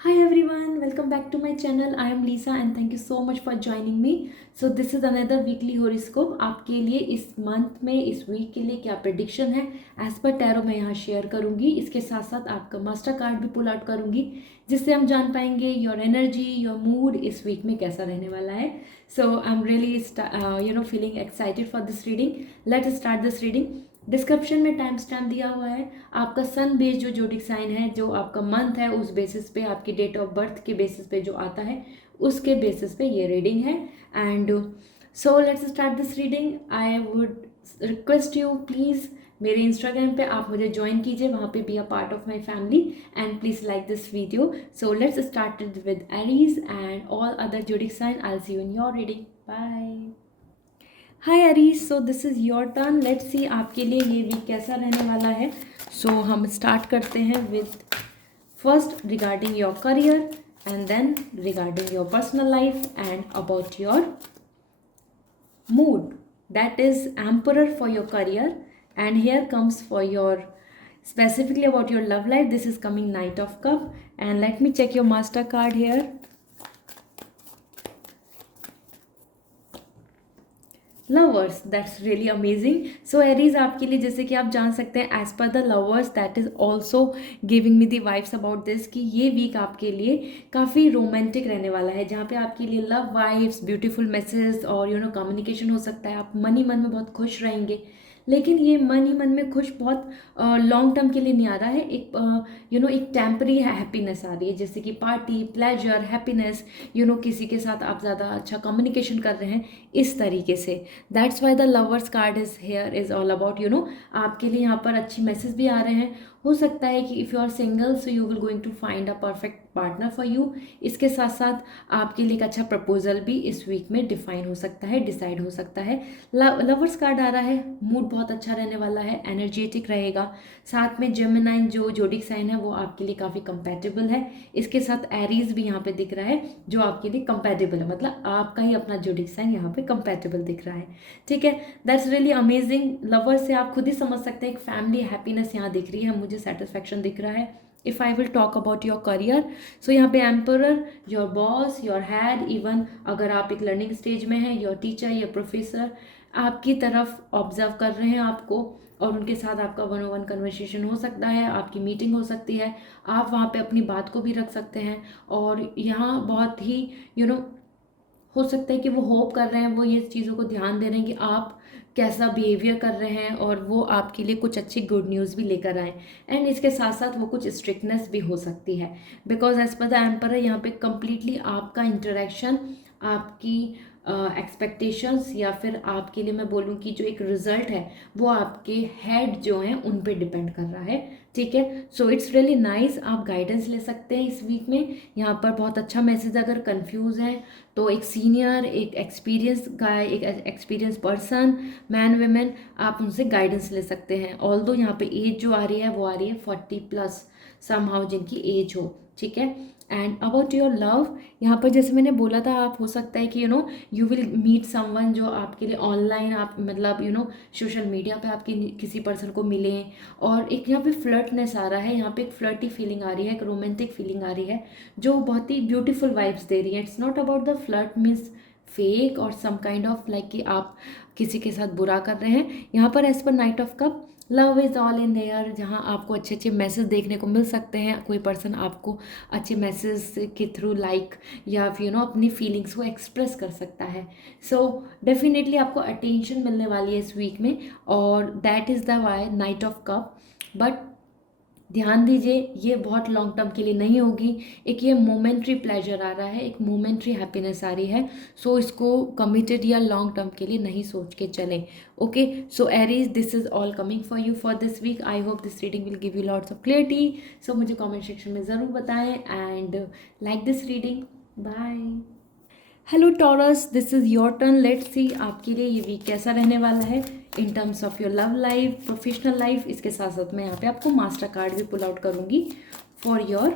Hi everyone, welcome back to my channel. I am Lisa and thank you so much for joining me. So this is another weekly horoscope. आपके लिए इस month में इस week के लिए क्या prediction है एज पर टैरो मैं यहाँ शेयर करूँगी। इसके साथ साथ आपका मास्टर कार्ड भी पुल आउट करूँगी जिससे हम जान पाएंगे योर एनर्जी योर मूड इस वीक में कैसा रहने वाला है। So I am really feeling excited for this reading. Let start this reading. Description में टाइम स्टैम्प दिया हुआ है। आपका सन बेस जो जोडिक साइन है, जो आपका मंथ है, उस बेसिस पे आपकी डेट ऑफ बर्थ के बेसिस पे जो आता है उसके बेसिस पे ये रीडिंग है। And so let's start this reading. I would request you please मेरे इंस्टाग्राम पे आप मुझे ज्वाइन कीजिए, वहाँ पे be a part of my family and please like this video. So let's start with Aries and all other zodiac sign. I see you in your reading. Bye. Hi Aries, so this is your turn. Let's see आपके लिए ये week कैसा रहने वाला है। सो हम start करते हैं with first regarding your career and then regarding your personal life and about your mood. That is emperor for your career, and here comes for your specifically about your love life. This is coming knight of cup, and let me check your master card here. Lovers, that's really amazing. So Aries आपके लिए जैसे कि आप जान सकते हैं as per the lovers that is also giving me the vibes about this कि ये वीक आपके लिए काफ़ी रोमांटिक रहने वाला है, जहाँ पे आपके लिए लव वाइब्स, ब्यूटीफुल मैसेज और कम्युनिकेशन हो सकता है। आप मन ही मन में बहुत खुश रहेंगे, लेकिन ये मन ही मन में खुश बहुत लॉन्ग टर्म के लिए नहीं आ रहा है। एक टेम्परी हैप्पीनेस आ रही है, जैसे कि पार्टी, प्लेजर, हैप्पीनेस, किसी के साथ आप ज़्यादा अच्छा कम्युनिकेशन कर रहे हैं इस तरीके से। That's why the lovers card is here is all about आपके लिए यहाँ पर अच्छी मैसेज भी आ रहे हैं। हो सकता है कि if you are single so you will going to find a perfect partner for you. इसके साथ साथ आपके लिए एक अच्छा प्रपोजल भी इस वीक में डिफाइन हो सकता है, डिसाइड हो सकता है। लवर्स कार्ड आ रहा है, मूड बहुत अच्छा रहने वाला है, एनर्जेटिक रहेगा। साथ में जेमिनाई जो जोडिक साइन है वो आपके लिए काफ़ी कंपैटिबल है। इसके साथ एरीज भी यहाँ पे दिख रहा है जो आपके लिए कंपैटिबल है, मतलब आपका ही अपना जोडिक साइन यहाँ पे कंपैटिबल दिख रहा है। ठीक है, दैट्स रियली अमेजिंग। लवर्स से आप खुद ही समझ सकते हैं, एक फैमिली हैप्पीनेस यहाँ दिख रही है, मुझे सेटिस्फैक्शन दिख रहा है। If I will talk about your career, so यहाँ पे emperor, your boss, your head, even अगर आप एक लर्निंग स्टेज में हैं, योर टीचर या प्रोफेसर आपकी तरफ ऑब्जर्व कर रहे हैं आपको, और उनके साथ आपका 1-on-1 कन्वर्सेशन हो सकता है, आपकी मीटिंग हो सकती है, आप वहाँ पे अपनी बात को भी रख सकते हैं। और यहाँ बहुत ही हो सकता है कि वो होप कर रहे हैं, वो ये चीज़ों को ध्यान दे रहे हैं कि आप कैसा बिहेवियर कर रहे हैं, और वो आपके लिए कुछ अच्छी गुड न्यूज़ भी लेकर आए। एंड इसके साथ साथ वो कुछ स्ट्रिक्टनेस भी हो सकती है, because as per the emperor यहाँ पे कम्प्लीटली आपका इंटरेक्शन, आपकी एक्सपेक्टेशंस या फिर आपके लिए मैं बोलूँ कि जो एक रिजल्ट है वो आपके हेड जो हैं उन पे डिपेंड कर रहा है। ठीक है, सो इट्स रियली नाइस। आप गाइडेंस ले सकते हैं इस वीक में। यहाँ पर बहुत अच्छा मैसेज, अगर कंफ्यूज हैं तो एक सीनियर, एक एक्सपीरियंस गाय, एक एक्सपीरियंस पर्सन, मैन वेमेन, आप उनसे गाइडेंस ले सकते हैं। ऑल्दो यहाँ पे एज जो आ रही है वो आ रही है 40+ समहाउ जिनकी एज हो। ठीक है, एंड अबाउट योर लव, यहाँ पर जैसे मैंने बोला था, आप हो सकता है कि यू विल मीट समवन जो आपके लिए ऑनलाइन, आप मतलब सोशल मीडिया पे आपकी किसी पर्सन को मिलें, और एक यहाँ पे फ्लर्टनेस आ रहा है, यहाँ पे एक फ्लर्टी फीलिंग आ रही है, एक रोमांटिक फीलिंग आ रही है जो बहुत ही ब्यूटीफुल वाइब्स दे रही है। It's not about the flirt means fake और सम काइंड ऑफ लाइक कि आप किसी के साथ बुरा कर रहे हैं। यहाँ पर as per knight of cup, love is all in there, जहाँ आपको अच्छे अच्छे मैसेज देखने को मिल सकते हैं। कोई पर्सन आपको अच्छे मैसेज के थ्रू लाइक या फिर अपनी फीलिंग्स को एक्सप्रेस कर सकता है। सो डेफिनेटली आपको अटेंशन मिलने वाली है इस वीक में, और that is the why knight of cup. But ध्यान दीजिए, ये बहुत लॉन्ग टर्म के लिए नहीं होगी। एक ये मोमेंट्री प्लेजर आ रहा है, एक मोमेंट्री हैप्पीनेस आ रही है। सो इसको कमिटेड या लॉन्ग टर्म के लिए नहीं सोच के चलें। Okay, so Aries, this is all coming for you for this week. I hope this reading will give you lots of clarity. So मुझे कमेंट सेक्शन में ज़रूर बताएं and like this reading. Bye. Hello Taurus, this is your turn. Let's see आपके लिए ये week कैसा रहने वाला है in terms of your love life, professional life. इसके साथ साथ मैं यहाँ पे आपको मास्टर कार्ड भी पुल आउट करूँगी फॉर योर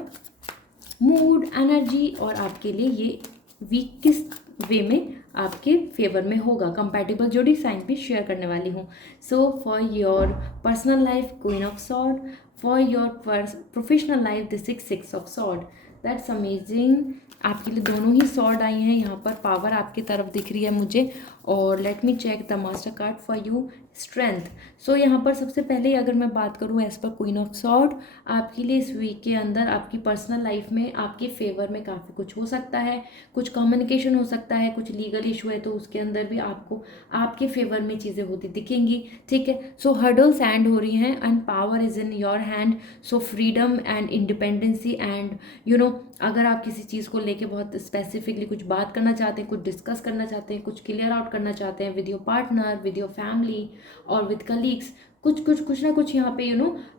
मूड, एनर्जी, और आपके लिए ये वीक किस वे में आपके फेवर में होगा। कंपैटिबल जोड़ी साइन भी शेयर करने वाली हूँ। सो for your personal life, queen of sword, for your professional life, this is 6 of sword. That's amazing. आपके लिए दोनों ही सॉर्ड आई हैं, यहाँ पर पावर आपकी तरफ दिख रही है मुझे। और let me check the master card for you, strength. So यहाँ पर सबसे पहले अगर मैं बात करूँ as per queen of sword, आपके लिए इस वीक के अंदर आपकी पर्सनल लाइफ में आपके फेवर में काफ़ी कुछ हो सकता है, कुछ कम्युनिकेशन हो सकता है, कुछ लीगल इशू है तो उसके अंदर भी आपको आपके फेवर में चीज़ें होती दिखेंगी, ठीक है। सो हर्डल्स एंड हो रही हैं and power is in your hand. So freedom and independency and अगर आप किसी चीज़ को लेके बहुत स्पेसिफिकली कुछ बात करना चाहते हैं, कुछ डिस्कस करना चाहते हैं, कुछ क्लियर आउट करना चाहते हैं with your partner, with your family और विद कलीग्स, कुछ ना कुछ यहाँ पे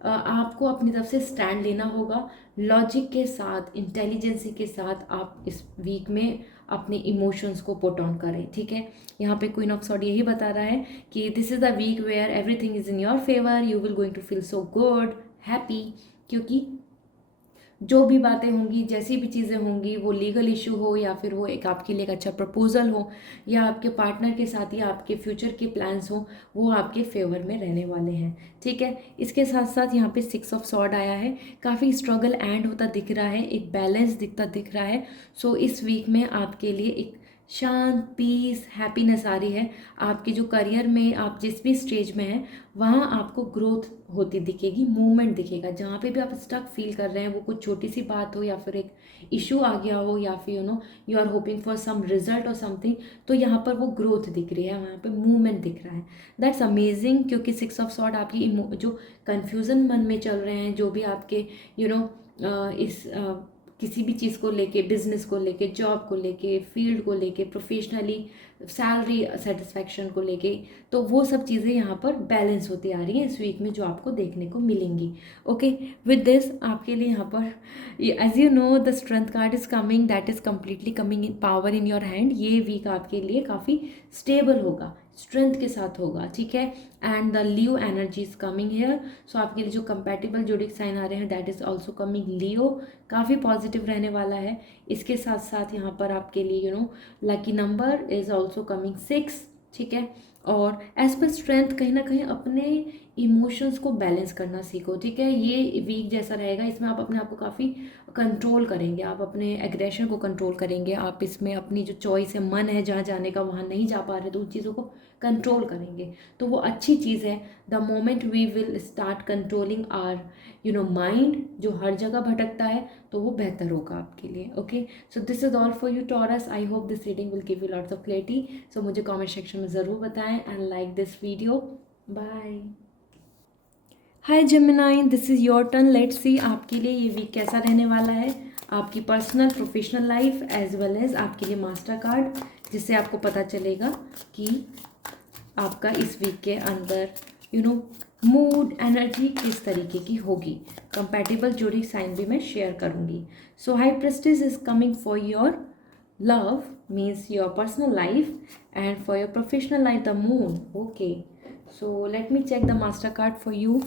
आपको अपनी तरफ से स्टैंड लेना होगा। लॉजिक के साथ, इंटेलिजेंसी के साथ आप इस वीक में अपने इमोशंस को पुट ऑन करें, ठीक है। यहाँ पे क्वीन ऑफ सॉर्ड यही बता रहा है कि this is the week where everything is in your favour, you will going to feel so good, happy, क्योंकि जो भी बातें होंगी, जैसी भी चीज़ें होंगी, वो लीगल इशू हो या फिर वो एक आपके लिए एक अच्छा प्रपोजल हो या आपके पार्टनर के साथ या आपके फ्यूचर के प्लान्स हो, वो आपके फेवर में रहने वाले हैं, ठीक है। इसके साथ साथ यहाँ पे 6 ऑफ सॉर्ड आया है, काफ़ी स्ट्रगल एंड होता दिख रहा है, एक बैलेंस दिखता दिख रहा है। सो इस वीक में आपके लिए एक शांत, पीस, हैप्पीनेस आ रही है। आपके जो करियर में आप जिस भी स्टेज में हैं वहाँ आपको ग्रोथ होती दिखेगी, मूवमेंट दिखेगा। जहाँ पे भी आप स्टक फील कर रहे हैं, वो कुछ छोटी सी बात हो या फिर एक इशू आ गया हो या फिर you are hoping for some result और समथिंग, तो यहाँ पर वो ग्रोथ दिख रही है, वहाँ पे मूवमेंट दिख रहा है। दैट्स अमेजिंग, क्योंकि 6 ऑफ सॉर्ड आपकी जो कन्फ्यूज़न मन में चल रहे हैं, जो भी आपके इस किसी भी चीज़ को लेके, बिजनेस को लेके, जॉब को लेके, फील्ड को लेके, प्रोफेशनली सैलरी सेटिस्फैक्शन को लेके, तो वो सब चीज़ें यहाँ पर बैलेंस होती आ रही हैं इस वीक में, जो आपको देखने को मिलेंगी। ओके, विद दिस आपके लिए यहाँ पर as you know the strength card is coming, that is completely coming in power in your hand. ये वीक आपके लिए काफ़ी स्टेबल होगा, स्ट्रेंथ के साथ होगा, ठीक है। And the Leo energy is coming here. So आपके लिए जो कंपैटिबल जोडिक साइन आ रहे हैं that is also coming Leo, काफ़ी पॉजिटिव रहने वाला है। इसके साथ साथ यहाँ पर आपके लिए lucky number is also coming 6, ठीक है। और एज पर स्ट्रेंथ कहीं ना कहीं अपने इमोशंस को बैलेंस करना सीखो, ठीक है। ये वीक जैसा रहेगा, इसमें आप अपने आप को काफ़ी कंट्रोल करेंगे, आप अपने एग्रेशन को कंट्रोल करेंगे, आप इसमें अपनी जो चॉइस है, मन है जहाँ जाने का वहाँ नहीं जा पा रहे तो उन चीज़ों को कंट्रोल करेंगे, तो वो अच्छी चीज़ है। The moment we will start controlling our mind, जो हर जगह भटकता है, तो वो बेहतर होगा आपके लिए। Okay, so this is all for you Taurus. I hope this reading will give you lots of clarity. So मुझे कॉमेंट सेक्शन में ज़रूर बताएं and like this video. Bye. Hi Gemini, this is your turn. Let's see आपके लिए ये week कैसा रहने वाला है, आपकी personal professional life as well as आपके लिए मास्टर कार्ड, जिससे आपको पता चलेगा कि आपका इस वीक के अंदर मूड, एनर्जी किस तरीके की होगी। कंपैटिबल जोड़ी साइन भी मैं शेयर करूँगी। So high prestige is coming for your love, means your personal life, and for your professional life the moon. Okay, so let me check the master card for you.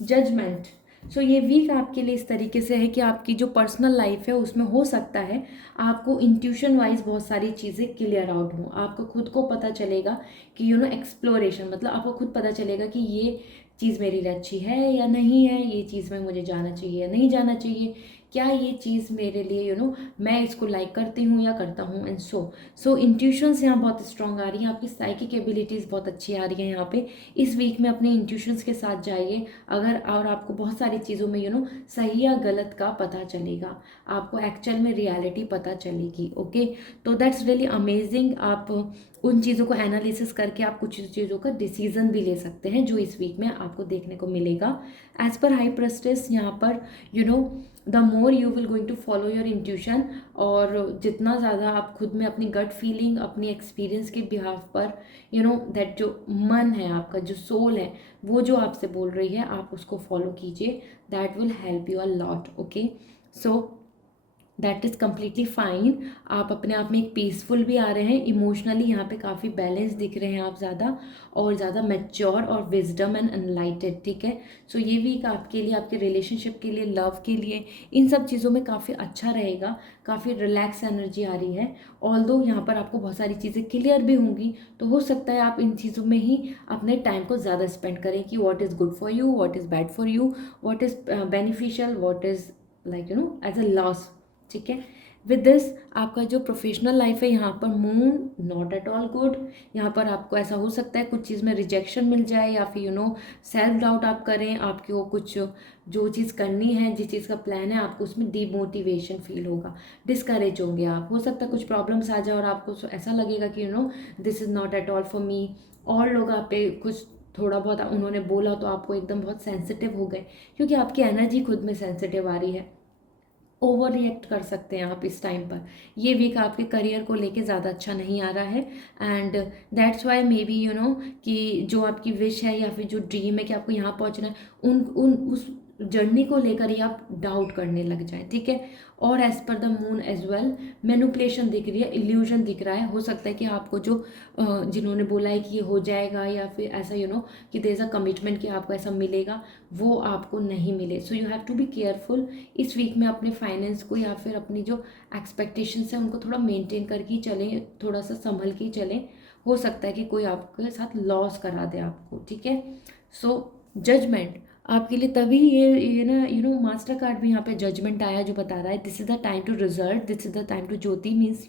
Judgement. So ये week आपके लिए इस तरीके से है कि आपकी जो पर्सनल लाइफ है उसमें हो सकता है आपको इंट्यूशन वाइज बहुत सारी चीज़ें क्लियर आउट हों, आपको खुद को पता चलेगा कि एक्सप्लोरेशन, मतलब आपको खुद पता चलेगा कि ये चीज़ मेरे लिए अच्छी है या नहीं है, ये चीज़ में मुझे जाना चाहिए या नहीं जाना चाहिए, क्या ये चीज़ मेरे लिए मैं इसको लाइक करती हूँ या करता हूँ, एंड सो इंट्यूशंस यहाँ बहुत स्ट्रॉन्ग आ रही हैं, आपकी साइकिक एबिलिटीज़ बहुत अच्छी आ रही हैं यहाँ पे। इस वीक में अपने इंट्यूशंस के साथ जाइए अगर, और आपको बहुत सारी चीज़ों में सही या गलत का पता चलेगा, आपको एक्चुअल में रियलिटी पता चलेगी। ओके, तो दैट्स रियली अमेजिंग। आप उन चीज़ों को एनालिसिस करके आप कुछ चीज़ों का डिसीजन भी ले सकते हैं, जो इस वीक में आपको देखने को मिलेगा। एज पर हाई प्रेस्टिस, यहाँ पर the more you will going to follow your intuition, और जितना ज़्यादा आप खुद में अपनी गट फीलिंग, अपनी एक्सपीरियंस के बिहाफ पर दैट जो मन है आपका, जो सोल है, वो जो आपसे बोल रही है, आप उसको फॉलो कीजिए, that will help you a lot. Okay, so that is completely fine. आप अपने आप में एक पीसफुल भी आ रहे हैं, इमोशनली यहाँ पे काफ़ी बैलेंस दिख रहे हैं आप ज़्यादा, और ज़्यादा मैच्योर और विजडम एंड अनलाइटेड, ठीक है। सो ये वीक आपके लिए, आपके रिलेशनशिप के लिए, लव के लिए, इन सब चीज़ों में काफ़ी अच्छा रहेगा, काफ़ी रिलैक्स एनर्जी आ रही है। ऑल्दो यहाँ पर आपको बहुत सारी चीज़ें क्लियर भी होंगी, तो हो सकता है आप इन चीज़ों में ही अपने टाइम को ज़्यादा स्पेंड करें कि what is good for you, what is bad for you, what is beneficial, what is like as a loss, ठीक है। विद दिस आपका जो प्रोफेशनल लाइफ है, यहाँ पर moon not at all good. यहाँ पर आपको ऐसा हो सकता है कुछ चीज़ में रिजेक्शन मिल जाए, या फिर सेल्फ डाउट आप करें, आपको कुछ जो चीज़ करनी है, जिस चीज़ का प्लान है, आपको उसमें डीमोटिवेशन फील होगा, डिस्करेज होंगे आप। हो सकता है कुछ प्रॉब्लम्स आ जाए और आपको ऐसा लगेगा कि this is not at all for me, और लोग आप पे कुछ थोड़ा बहुत उन्होंने बोला तो आपको एकदम बहुत सेंसिटिव हो गए, क्योंकि आपकी एनर्जी खुद में सेंसिटिव आ रही है। ओवर रिएक्ट कर सकते हैं आप इस टाइम पर। ये वीक आपके करियर को लेके ज़्यादा अच्छा नहीं आ रहा है, and that's why may be कि जो आपकी विश है या फिर जो ड्रीम है कि आपको यहाँ पहुँचना है, उन उन उस जर्नी को लेकर ही आप डाउट करने लग जाएं, ठीक है। और as per the moon as well manipulation दिख रही है, इल्यूजन दिख रहा है। हो सकता है कि आपको जो जिन्होंने बोला है कि ये हो जाएगा, या फिर ऐसा कि देयर इज़ अ कमिटमेंट कि आपको ऐसा मिलेगा, वो आपको नहीं मिले। So you have to be careful इस वीक में अपने फाइनेंस को, या फिर अपनी जो एक्सपेक्टेशंस हैं उनको थोड़ा मेंटेन करके चलें, थोड़ा सा संभल के चलें। हो सकता है कि कोई आपके साथ लॉस करा दे आपको, ठीक है। सो जजमेंट आपके लिए तभी ये ना मास्टर कार्ड भी यहाँ पे जजमेंट आया, जो बता रहा है this is the time to reserve, this is the time to ज्योति, means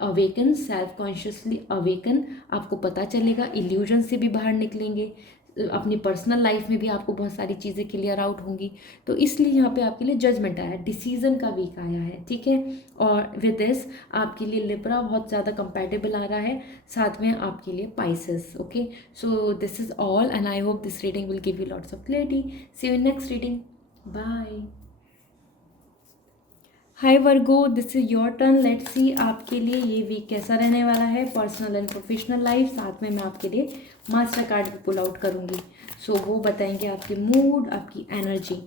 awaken, self consciously awaken. आपको पता चलेगा, इल्यूजन से भी बाहर निकलेंगे, अपनी पर्सनल लाइफ में भी आपको बहुत सारी चीज़ें क्लियर आउट होंगी। तो इसलिए यहाँ पे आपके लिए जजमेंट आया है, डिसीजन का वीक आया है, ठीक है। और विद दिस आपके लिए लिब्रा बहुत ज़्यादा कंपैटिबल आ रहा है, साथ में आपके लिए Pisces, okay. So this is all, and I hope this reading will give you lots of clarity. See you in next reading, bye. Hi Virgo, this is your turn. Let's see आपके लिए ये week कैसा रहने वाला है, personal and professional life. साथ में मैं आपके लिए मास्टर कार्ड भी पुल आउट करूँगी, सो वो बताएंगे आपके मूड, आपकी एनर्जी।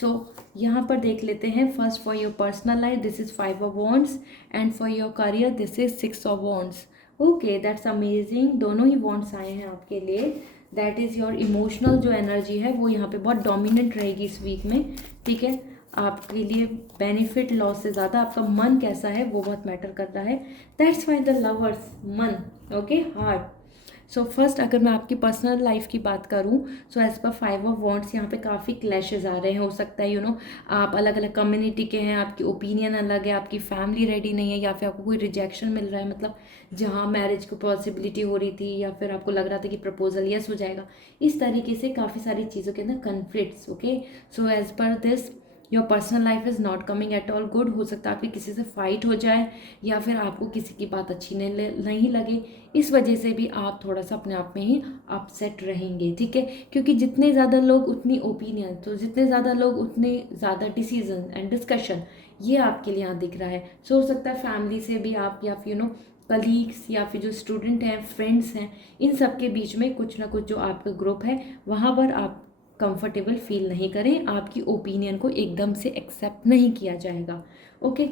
सो यहाँ पर देख लेते हैं। First for your personal life this is 5 of wands, and for your career this is 6 of wands. Okay, that's amazing. दोनों ही वॉन्ड्स आए हैं आपके लिए। दैट इज़ योर इमोशनल जो एनर्जी है वो यहाँ पे बहुत डोमिनेंट रहेगी इस वीक में, ठीक है। आपके लिए बेनिफिट लॉस से ज़्यादा आपका मन कैसा है वो बहुत मैटर कर रहा है। दैट्स वाई द लवर्स मन, ओके, हार्ट। सो फर्स्ट अगर मैं आपकी पर्सनल लाइफ की बात करूँ, सो एज पर 5 ऑफ वॉन्ड्स यहाँ पे काफ़ी क्लैशेज आ रहे हैं। हो सकता है आप अलग अलग कम्युनिटी के हैं, आपकी ओपिनियन अलग है, आपकी फैमिली रेडी नहीं है, या फिर आपको कोई रिजेक्शन मिल रहा है, मतलब जहाँ मैरिज की पॉसिबिलिटी हो रही थी, या फिर आपको लग रहा था कि प्रपोजल यस हो जाएगा। इस तरीके से काफ़ी सारी चीज़ों के अंदर conflicts, okay. So as per this your personal life is not coming at all good. हो सकता है आपकी किसी से फाइट हो जाए, या फिर आपको किसी की बात अच्छी नहीं लगे, इस वजह से भी आप थोड़ा सा अपने आप में ही अपसेट रहेंगे, ठीक है। क्योंकि जितने ज़्यादा लोग उतनी ओपिनियन, तो जितने ज़्यादा लोग उतने ज़्यादा डिसीजन एंड डिस्कशन, ये आपके लिए यहाँ दिख रहा है। सो हो सकता है फैमिली से भी आप, या फिर कलीग्स, या फिर जो स्टूडेंट हैं, फ्रेंड्स हैं, इन सब के बीच में कुछ ना कुछ जो आपका ग्रुप है वहाँ पर आप कंफर्टेबल फील नहीं करें, आपकी ओपिनियन को एकदम से एक्सेप्ट नहीं किया जाएगा, okay.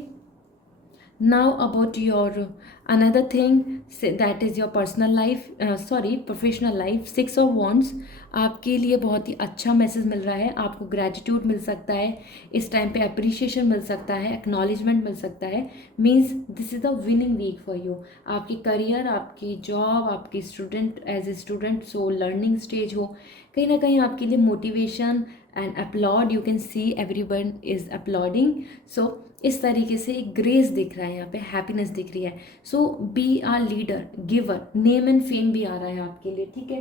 Now about your another thing, that is your personal life, sorry professional life. 6 of wands आपके लिए बहुत ही अच्छा मैसेज मिल रहा है। आपको ग्रेटिट्यूड मिल सकता है इस टाइम पे, अप्रिशिएशन मिल सकता है, एक्नॉलेजमेंट मिल सकता है। Means this is the winning week for you. आपकी करियर, आपकी जॉब, आपकी student, as a student, so learning stage हो, कहीं ना कहीं आपके लिए motivation and applaud, you can see everyone is applauding. So इस तरीके से एक ग्रेस दिख रहा है यहाँ पे, हैप्पीनेस दिख रही है। So be a leader, giver, name and fame भी आ रहा है आपके लिए, ठीक है।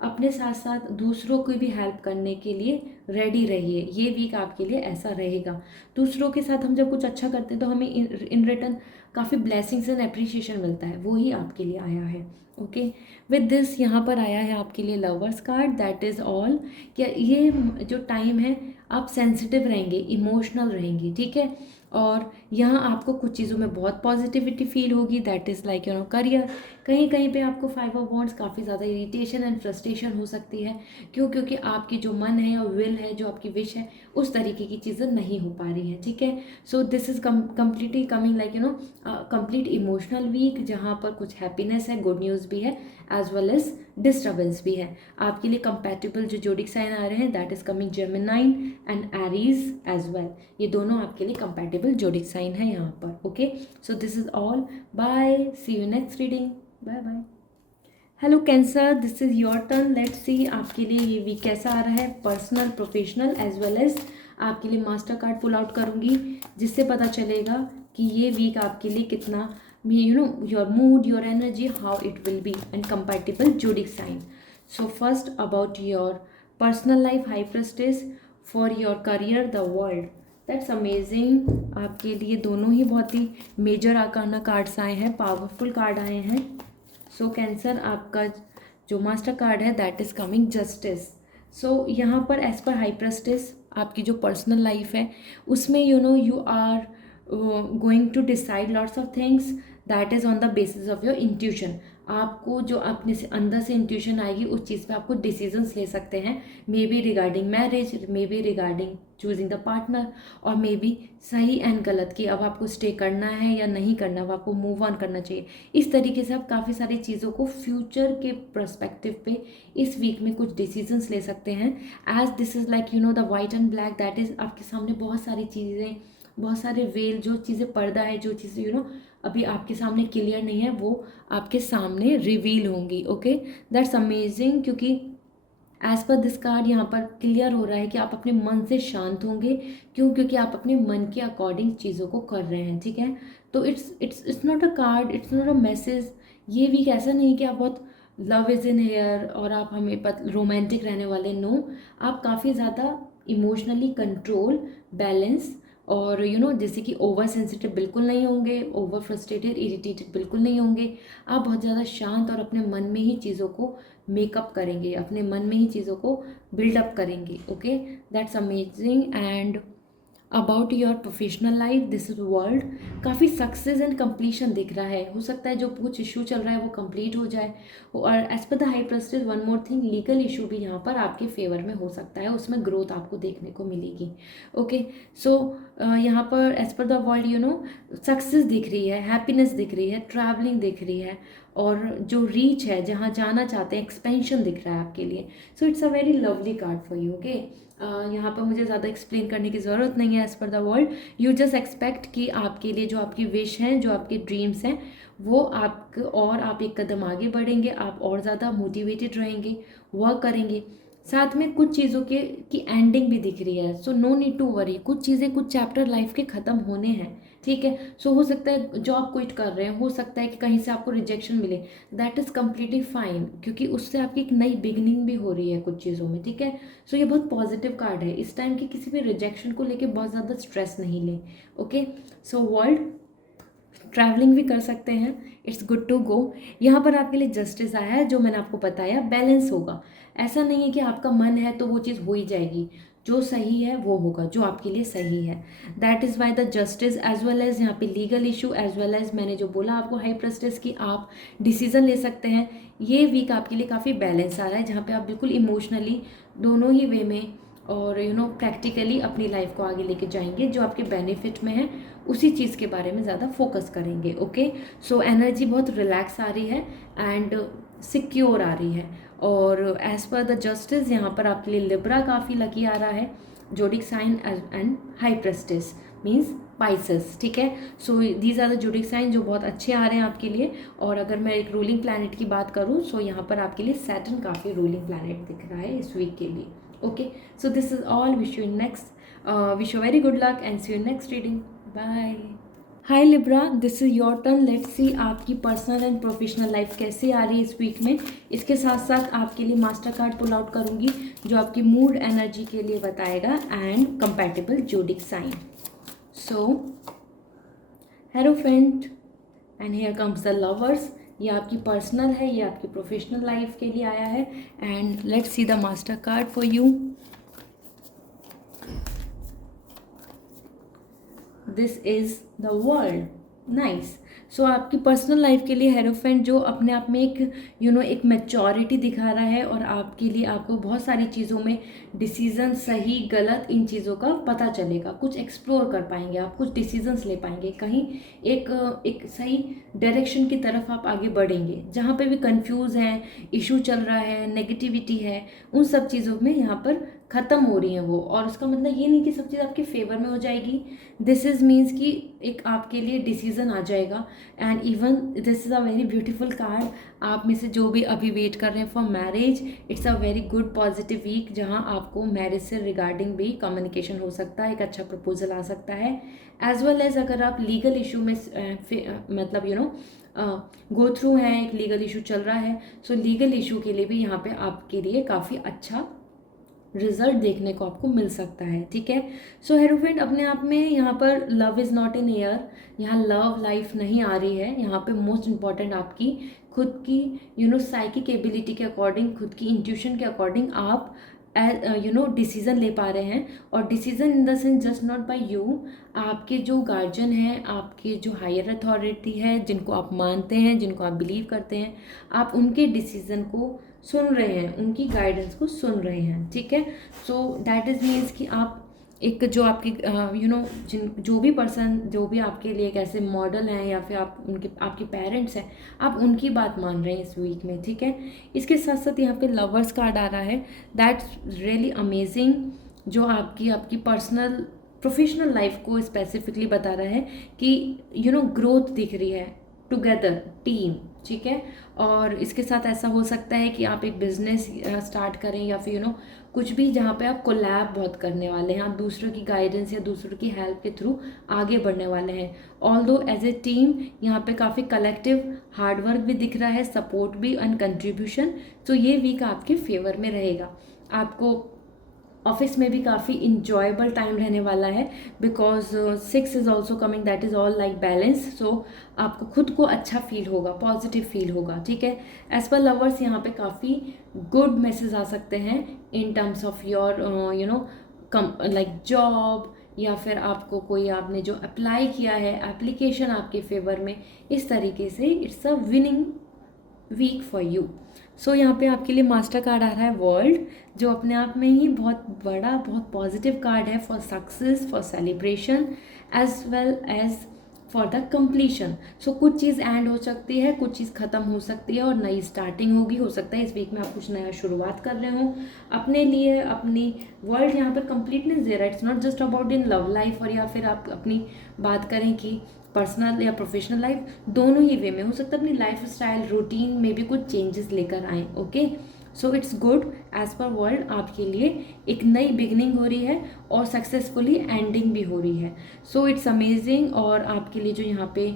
अपने साथ साथ दूसरों को भी हेल्प करने के लिए रेडी रहिए। ये वीक आपके लिए ऐसा रहेगा। दूसरों के साथ हम जब कुछ अच्छा करते हैं तो हमें इन रिटर्न काफ़ी ब्लेसिंग्स एंड अप्रिशिएशन मिलता है, वो ही आपके लिए आया है, ओके, विद दिस यहाँ पर आया है आपके लिए lovers card, that is all. क्या ये जो टाइम है आप सेंसिटिव रहेंगे, इमोशनल रहेंगी, ठीक है। और यहाँ आपको कुछ चीज़ों में बहुत पॉजिटिविटी फील होगी, दैट इज़ लाइक करियर। कहीं कहीं पे आपको 5 ऑफ वॉन्ड्स काफ़ी ज़्यादा इरिटेशन एंड फ्रस्ट्रेशन हो सकती है। क्यों? क्योंकि आपकी जो मन है और विल है, जो आपकी विश है, उस तरीके की चीज़ें नहीं हो पा रही हैं, ठीक है। So this is completely coming like complete emotional week, जहाँ पर कुछ हैप्पीनेस है, गुड न्यूज़ भी है, एज वेल एज डिस्टर्बेंस भी है। आपके लिए कंपैटिबल जो जोडिक साइन आ रहे हैं, that is coming Gemini and Aries as well. ये दोनों आपके लिए कंपैटिबल जोडिक साइन है यहाँ पर। Okay, so this is all, bye, see you next reading, bye bye. Hello Cancer, this is your turn, let's see आपके लिए ये वीक कैसा आ रहा है, personal, professional as well as. आपके लिए मास्टर कार्ड पुल आउट करूंगी, जिससे पता चलेगा कि ये वीक आपके लिए कितना, your mood, your energy, how it will be, and compatible zodiac sign. So first about your personal life, high priestess. For your career, the world. That's amazing. आपके लिए दोनों ही बहुत ही मेजर आकाना कार्ड्स आए हैं, पावरफुल कार्ड आए हैं। सो cancer, आपका जो मास्टर कार्ड है, दैट इज कमिंग जस्टिस। सो यहाँ पर एज पर हाई प्रेस्टिस, आपकी जो पर्सनल लाइफ है उसमें you are going to decide lots of things, that is on the basis of your intuition. आपको जो अपने से अंदर से इंट्यूशन आएगी, उस चीज़ पे आपको डिसीजंस ले सकते हैं, may be regarding marriage, may be regarding choosing the partner, और मे बी सही एंड गलत कि अब आपको स्टे करना है या नहीं करना, अब आपको मूव ऑन करना चाहिए। इस तरीके से आप काफ़ी सारी चीज़ों को फ्यूचर के पर्सपेक्टिव पे इस वीक में कुछ डिसीजंस ले सकते हैं। As this is like the white and black, that is आपके सामने बहुत सारी चीज़ें, बहुत सारे वेल, जो चीज़ें पर्दा है, जो चीज़ें अभी आपके सामने क्लियर नहीं है, वो आपके सामने रिवील होंगी। ओके, दैट्स अमेजिंग, क्योंकि एज पर दिस कार्ड यहाँ पर क्लियर हो रहा है कि आप अपने मन से शांत होंगे। क्यों? क्योंकि आप अपने मन के अकॉर्डिंग चीज़ों को कर रहे हैं, ठीक है। तो it's not a card, it's not a message. ये वीक ऐसा नहीं कि आप बहुत लव इज़ इन हेयर और आप हमें रोमांटिक रहने वाले, नो। आप काफ़ी ज़्यादा इमोशनली कंट्रोल, बैलेंस, और जैसे कि ओवर सेंसिटिव बिल्कुल नहीं होंगे, ओवर फ्रस्ट्रेटेड, इरिटेटेड बिल्कुल नहीं होंगे। आप बहुत ज़्यादा शांत और अपने मन में ही चीज़ों को मेकअप करेंगे, अपने मन में ही चीज़ों को बिल्डअप करेंगे। Okay, that's amazing. And about your professional life, this is world, काफ़ी सक्सेस एंड कंप्लीशन दिख रहा है। हो सकता है जो कुछ इशू चल रहा है वो कंप्लीट हो जाए। और as per the high priestess, one more thing, legal issue भी यहाँ पर आपके फेवर में हो सकता है, उसमें ग्रोथ आपको देखने को मिलेगी। ओके, सो यहाँ पर as per the world success दिख रही है, हैप्पीनेस दिख रही है, ट्रैवलिंग दिख रही है, और जो रीच है, जहाँ जाना चाहते हैं, एक्सपेंशन दिख रहा है आपके लिए। So it's a very lovely card for you. Okay, यहाँ पर मुझे ज़्यादा एक्सप्लेन करने की ज़रूरत नहीं है। As per the world, you just expect कि आपके लिए जो आपकी विश हैं, जो आपके ड्रीम्स हैं, वो आप एक कदम आगे बढ़ेंगे, आप और ज़्यादा मोटिवेटेड रहेंगे, वर्क करेंगे। साथ में कुछ चीज़ों की एंडिंग भी दिख रही है। So no need to worry, कुछ चीज़ें, कुछ चैप्टर लाइफ के ख़त्म होने हैं, ठीक है। सो हो सकता है जॉब क्विट कर रहे हैं, हो सकता है कि कहीं से आपको रिजेक्शन मिले, दैट इज़ कम्प्लीटली फाइन, क्योंकि उससे आपकी एक नई बिगनिंग भी हो रही है कुछ चीज़ों में, ठीक है। सो ये बहुत पॉजिटिव कार्ड है इस टाइम, की किसी भी रिजेक्शन को लेके बहुत ज़्यादा स्ट्रेस नहीं लें। ओके, सो वर्ल्ड, ट्रैवलिंग भी कर सकते हैं, इट्स गुड टू गो। यहाँ पर आपके लिए जस्टिस आया है, जो मैंने आपको बताया, बैलेंस होगा। ऐसा नहीं है कि आपका मन है तो वो चीज़ हो ही जाएगी, जो सही है वो होगा, जो आपके लिए सही है। That is why the justice, as well as यहाँ पे legal issue, as well as मैंने जो बोला आपको हाई प्रेस्टिस की आप डिसीजन ले सकते हैं। ये वीक आपके लिए काफ़ी बैलेंस आ रहा है, जहाँ पे आप बिल्कुल इमोशनली दोनों ही वे में और प्रैक्टिकली अपनी लाइफ को आगे लेके जाएंगे, जो आपके बेनिफिट में है उसी चीज़ के बारे में ज़्यादा फोकस करेंगे। ओके, सो एनर्जी बहुत रिलैक्स आ रही है एंड सिक्योर आ रही है। और एज पर द जस्टिस, यहाँ पर आपके लिए लिब्रा काफ़ी लकी आ रहा है, zodiac sign and high priestess means Pisces, ठीक है। So these are the zodiac sign जो बहुत अच्छे आ रहे हैं आपके लिए। और अगर मैं एक रूलिंग प्लैनेट की बात करूँ, सो यहाँ पर आपके लिए सैटर्न काफ़ी रूलिंग प्लैनेट दिख रहा है इस वीक के लिए। Okay, so this is all. Wish you very good luck and see you in next reading. Bye. Hi Libra, this is your turn, let's सी आपकी पर्सनल एंड प्रोफेशनल लाइफ कैसे आ रही है इस वीक में। इसके साथ साथ आपके लिए मास्टर कार्ड पुल आउट करूँगी, जो आपकी मूड एनर्जी के लिए बताएगा, एंड कंपैटिबल जोडिक साइन। सो हेरो friend, and here comes the lovers, ये आपकी पर्सनल है, ये आपकी प्रोफेशनल लाइफ के लिए आया है। And let's see the master card for you. This is the world. Nice. So आपकी पर्सनल लाइफ के लिए हेरोफेंट जो अपने आप में एक एक मैच्योरिटी दिखा रहा है, और आपके लिए आपको बहुत सारी चीज़ों में डिसीजन सही गलत इन चीज़ों का पता चलेगा, कुछ एक्सप्लोर कर पाएंगे आप, कुछ डिसीजंस ले पाएंगे, कहीं एक सही डायरेक्शन की तरफ आप आगे बढ़ेंगे। जहाँ पे भी कंफ्यूज हैं, इशू चल रहा है, नेगेटिविटी है, उन सब चीज़ों में यहाँ पर ख़त्म हो रही हैं वो। और उसका मतलब ये नहीं कि सब चीज़ आपके फेवर में हो जाएगी। दिस इज़ मीन्स कि एक आपके लिए डिसीजन आ जाएगा। And even this is a very beautiful card. आप में से जो भी अभी वेट कर रहे हैं for marriage, it's a very good positive week, जहां आपको मैरिज से रिगार्डिंग भी कम्युनिकेशन हो सकता है, एक अच्छा प्रपोजल आ सकता है। एज वेल एज अगर आप लीगल इशू में मतलब गो थ्रू हैं, एक लीगल इशू चल रहा है, सो लीगल इशू के लिए भी यहाँ पे आपके लिए काफ़ी अच्छा रिजल्ट देखने को आपको मिल सकता है। ठीक है। सो हेरोफेंट अपने आप में यहाँ पर love is not in air, यहाँ लव लाइफ नहीं आ रही है। यहाँ पे मोस्ट इम्पॉर्टेंट आपकी खुद की साइकिक एबिलिटी के अकॉर्डिंग, खुद की इंट्यूशन के अकॉर्डिंग आप डिसीजन ले पा रहे हैं। और decision in the sense just not by you, आपके जो गार्जियन हैं, आपके जो हायर अथॉरिटी है, जिनको आप मानते हैं, जिनको आप बिलीव करते हैं, आप उनके डिसीजन को सुन रहे हैं, उनकी गाइडेंस को सुन रहे हैं। ठीक है। सो दैट इज मीन्स कि आप एक जो आपकी जिन जो भी पर्सन, जो भी आपके लिए एक ऐसे मॉडल हैं, या फिर आप उनके आपके पेरेंट्स हैं, आप उनकी बात मान रहे हैं इस वीक में। ठीक है। इसके साथ साथ यहाँ पे लवर्स कार्ड आ रहा है। दैट्स रियली अमेजिंग, जो आपकी पर्सनल प्रोफेशनल लाइफ को स्पेसिफिकली बता रहा है कि ग्रोथ दिख रही है टुगेदर, टीम। ठीक है। और इसके साथ ऐसा हो सकता है कि आप एक बिजनेस स्टार्ट करें, या फिर कुछ भी जहाँ पे आप कोलैब बहुत करने वाले हैं, आप दूसरों की गाइडेंस या दूसरों की हेल्प के थ्रू आगे बढ़ने वाले हैं। ऑल्दो एज ए टीम यहाँ पे काफ़ी कलेक्टिव हार्डवर्क भी दिख रहा है, सपोर्ट भी एंड कंट्रीब्यूशन। तो ये वीक आपके फेवर में रहेगा। आपको ऑफिस में भी काफ़ी इंजॉयबल टाइम रहने वाला है, because 6 is also coming, that is all like balance. So आपको खुद को अच्छा फील होगा, पॉजिटिव फील होगा। ठीक है। एज पर लवर्स यहाँ पे काफ़ी गुड मैसेज आ सकते हैं इन terms of your like job, या फिर आपको कोई आपने जो अप्लाई किया है एप्लीकेशन आपके फेवर में, इस तरीके से it's a winning week for you. So यहाँ पे आपके लिए मास्टर कार्ड आ रहा है वर्ल्ड, जो अपने आप में ही बहुत बड़ा, बहुत पॉजिटिव कार्ड है for success, for celebration, as well as for the completion. So कुछ चीज़ एंड हो सकती है, कुछ चीज़ ख़त्म हो सकती है, और नई स्टार्टिंग होगी। हो सकता है इस वीक में आप कुछ नया शुरुआत कर रहे हो अपने लिए, अपनी वर्ल्ड यहाँ पर कंप्लीटनेस दे रहा है। It's not just about in love life, और या फिर आप अपनी बात करें कि पर्सनल या प्रोफेशनल लाइफ, दोनों ही वे में हो सकता है अपनी लाइफ स्टाइल रूटीन में भी कुछ चेंजेस लेकर आए। Okay. So it's good as per world, आपके लिए एक नई बिगनिंग हो रही है और सक्सेसफुली एंडिंग भी हो रही है। So it's amazing. और आपके लिए जो यहाँ पे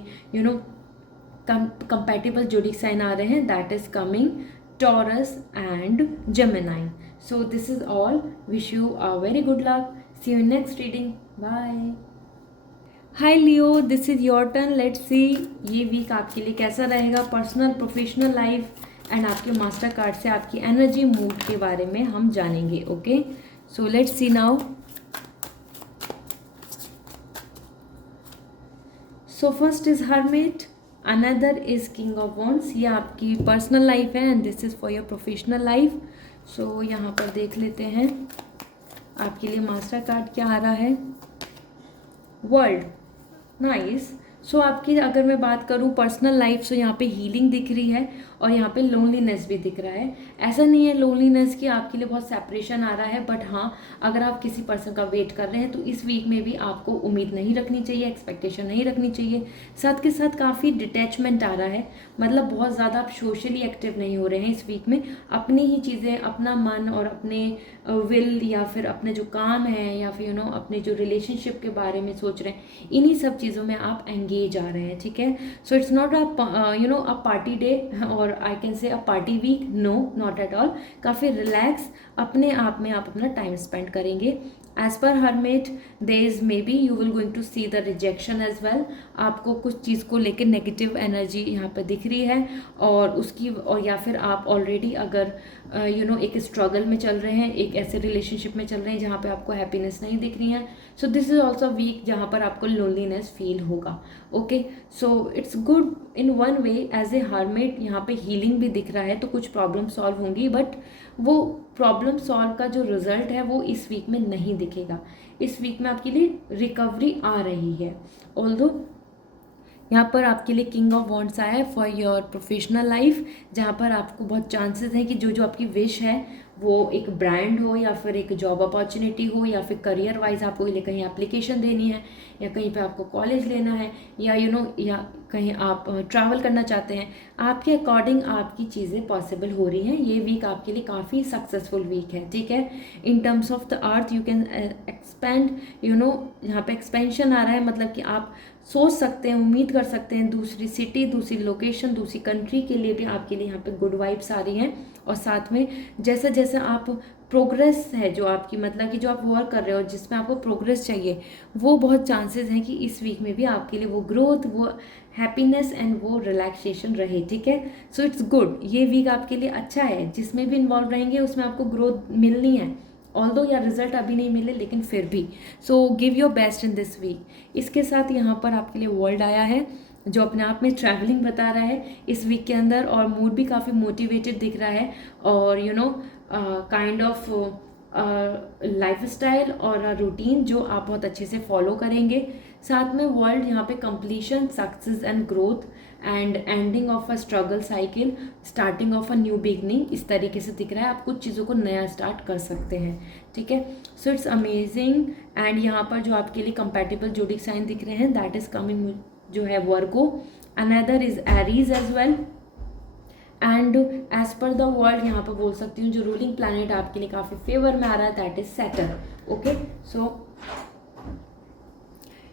कंपैटिबल जोडिक साइन आ रहे हैं, that is coming Taurus and Gemini. So this is all, wish you a very good luck, see you in next reading, bye. Hi Leo, this is your turn. Let's see ये week आपके लिए कैसा रहेगा, personal professional life, and आपके master card से आपकी energy mood के बारे में हम जानेंगे। Okay. So let's see now. So first is hermit, another is king of wands. ये आपकी पर्सनल लाइफ है and this is for your professional life. So यहाँ पर देख लेते हैं आपके लिए मास्टर कार्ड क्या आ रहा है। वर्ल्ड। नाइस। सो आपकी अगर मैं बात करूँ पर्सनल लाइफ, सो यहाँ पे हीलिंग दिख रही है, और यहाँ पे लोनलीनेस भी दिख रहा है। ऐसा नहीं है लोनलीनेस कि आपके लिए बहुत सेपरेशन आ रहा है, बट हाँ, अगर आप किसी पर्सन का वेट कर रहे हैं तो इस वीक में भी आपको उम्मीद नहीं रखनी चाहिए, एक्सपेक्टेशन नहीं रखनी चाहिए। साथ के साथ काफ़ी डिटैचमेंट आ रहा है, मतलब बहुत ज़्यादा आप सोशली एक्टिव नहीं हो रहे हैं इस वीक में। अपनी ही चीज़ें, अपना मन और अपने विल, या फिर अपने जो काम है, या फिर अपने जो रिलेशनशिप के बारे में सोच रहे हैं, इन्हीं सब चीज़ों में आप एंगेज एंगेज आ रहे हैं, ठीक है। So it's not a party day और I can say a party week, no not at all. काफ़ी रिलैक्स अपने आप में आप अपना टाइम स्पेंड करेंगे। As per hermit there's maybe you will going to see the rejection as well. आपको कुछ चीज़ को लेकर नेगेटिव एनर्जी यहाँ पर दिख रही है, और उसकी और या फिर आप ऑलरेडी अगर एक स्ट्रगल में चल रहे हैं, एक ऐसे रिलेशनशिप में चल रहे हैं जहाँ पे आपको हैप्पीनेस नहीं दिख रही है। So this is also week जहाँ पर आपको लोनलीनेस फील होगा। Okay, so it's good in one way as a hermit. यहाँ पे हीलिंग भी दिख रहा है, तो कुछ प्रॉब्लम सॉल्व होंगी, बट वो प्रॉब्लम सॉल्व का जो रिजल्ट है वो इस वीक में नहीं दिखेगा। इस वीक में आपके लिए रिकवरी आ रही है। ऑल्दो यहाँ पर आपके लिए किंग ऑफ वॉन्ड्स आया है फॉर योर प्रोफेशनल लाइफ, जहाँ पर आपको बहुत चांसेस हैं कि जो जो आपकी विश है वो एक ब्रांड हो, या फिर एक जॉब अपॉर्चुनिटी हो, या फिर करियर वाइज आपको कहीं एप्लीकेशन देनी है, या कहीं पे आपको कॉलेज लेना है, या या कहीं आप ट्रैवल करना चाहते हैं, आपके अकॉर्डिंग आपकी चीज़ें पॉसिबल हो रही हैं। ये वीक आपके लिए काफ़ी सक्सेसफुल वीक है, ठीक है। In terms of the earth you can expand, यहाँ पे एक्सपेंशन आ रहा है, मतलब कि आप सोच सकते हैं, उम्मीद कर सकते हैं दूसरी सिटी, दूसरी लोकेशन, दूसरी कंट्री के लिए भी आपके लिए यहाँ पे गुड वाइब्स आ रही हैं। और साथ में जैसे जैसे आप प्रोग्रेस है जो आपकी, मतलब कि जो आप वर्क कर रहे हो जिसमें आपको प्रोग्रेस चाहिए, वो बहुत चांसेस हैं कि इस वीक में भी आपके लिए वो ग्रोथ, वो हैप्पीनेस एंड वो रिलैक्सेशन रहे, ठीक है। सो इट्स गुड, ये वीक आपके लिए अच्छा है। जिसमें भी इन्वॉल्व रहेंगे उसमें आपको ग्रोथ मिलनी है, ऑल्दो या रिजल्ट अभी नहीं मिले लेकिन फिर भी। So give your best in this week. इसके साथ यहाँ पर आपके लिए वर्ल्ड आया है जो अपने आप में ट्रैवलिंग बता रहा है इस वीक के अंदर, और मूड भी काफ़ी मोटिवेटेड दिख रहा है, और काइंड ऑफ लाइफ स्टाइल और रूटीन जो आप बहुत अच्छे से फॉलो करेंगे। साथ में वर्ल्ड यहाँ पे completion, success and growth and ending of a struggle cycle, starting of a new beginning, इस तरीके से दिख रहा है। आप कुछ चीज़ों को नया स्टार्ट कर सकते हैं, ठीक है। So it's amazing. एंड यहाँ पर जो आपके लिए कंपैटिबल जोडिक साइन दिख रहे हैं, दैट इज कमिंग जो है Virgo, another is Aries as well. And as per the world यहाँ पर बोल सकती हूँ जो रूलिंग प्लैनेट आपके लिए काफ़ी फेवर में आ रहा है, that is Saturn. Okay,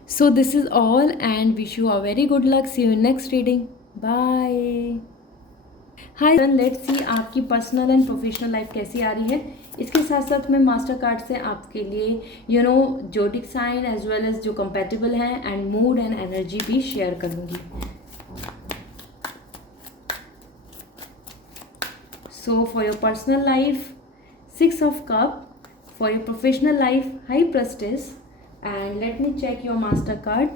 so this is all and wish you a very good luck. See you in next reading. Bye. Hi, let's see आपकी पर्सनल एंड प्रोफेशनल लाइफ कैसी आ रही है। इसके साथ साथ मैं मास्टर कार्ड से आपके लिए zodiac sign as well as जो कंपेटेबल हैं एंड मूड एंड एनर्जी भी शेयर करूँगी। So for your personal life 6 of Cups, for your professional life High Priestess, and let me check your master card.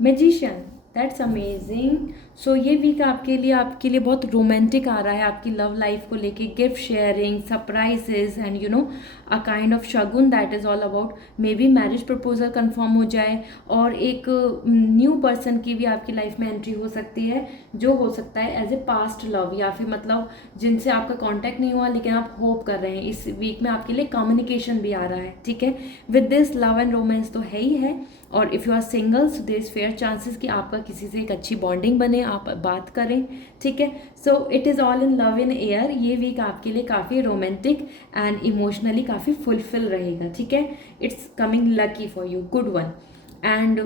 Magician, that's amazing. सो ये week आपके लिए बहुत romantic आ रहा है आपकी लव लाइफ को लेके, gift sharing, surprises and a kind of Shagun that is all about may be marriage proposal confirm हो जाए, और एक न्यू पर्सन की भी आपकी लाइफ में एंट्री हो सकती है, जो हो सकता है एज ए पास्ट लव, या फिर मतलब जिनसे आपका कांटेक्ट नहीं हुआ लेकिन आप होप कर रहे हैं। इस वीक में आपके लिए कम्युनिकेशन भी आ रहा है, ठीक है। With this love and romance तो है ही है, और if you are single so there is fair chances कि आपका किसी से एक अच्छी बॉन्डिंग बने, आप बात करें, ठीक है। So it is all in love in air. ये वीक आपके लिए काफ़ी रोमांटिक एंड इमोशनली काफ़ी फुलफिल रहेगा, ठीक है। It's coming lucky for you, good one. And